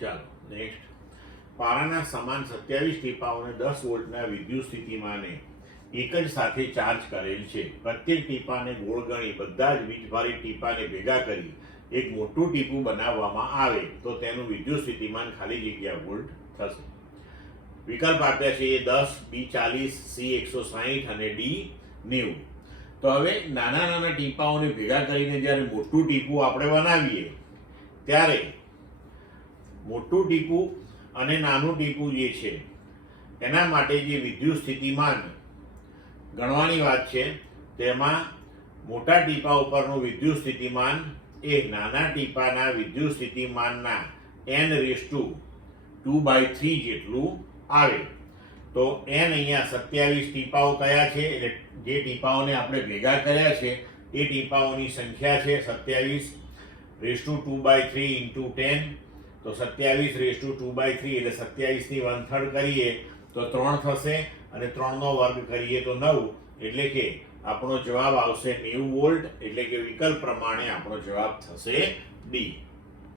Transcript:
ચાલો નેક્સ્ટ, પારાના સમાન 27 ટીપાઓને 10 વોલ્ટના વિદ્યુત સ્થિતિમાને એક જ સાથે ચાર્જ કરેલ છે. પ્રત્યેક ટીપાને ગોળ ગણી બધા જ વીજભારિત ટીપાને ભેગા કરી એક મોટું ટીપું બનાવવામાં આવે તો તેનું વિદ્યુત સ્થિતિમાન ખાલી જગ્યા વોલ્ટ થશે. વિકલ્પ આપ્યા છે એ 10, B 40, C 160 અને D 90. તો હવે નાના નાના ટીપાઓને ભેગા કરીને જ્યારે મોટું ટીપું આપણે બનાવીએ ત્યારે મોટું ટીપું અને નાનું ટીપું જે છે એના માટે જે વિદ્યુત સ્થિતિમાન ગણવાની વાત છે તેમાં મોટા ટીપા ઉપરનું વિદ્યુત સ્થિતિમાન એ નાના ટીપાના વિદ્યુત સ્થિતિમાનના n/2/3 જેટલું આવે. તો n અહીંયા 27 ટીપાઓ કયા છે એટલે જે ટીપાઓને આપણે ભેગા કર્યા છે એ ટીપાઓની સંખ્યા છે 27/2/3 × 10. તો 27/2/3 એટલે 27 ની 1/3 કરીએ તો 3 થશે અને 3 નો વર્ગ કરીએ તો 9, એટલે કે આપણો જવાબ આવશે 90 વોલ્ટ. એટલે કે વિકલ્પ પ્રમાણે આપણો જવાબ થશે ડી.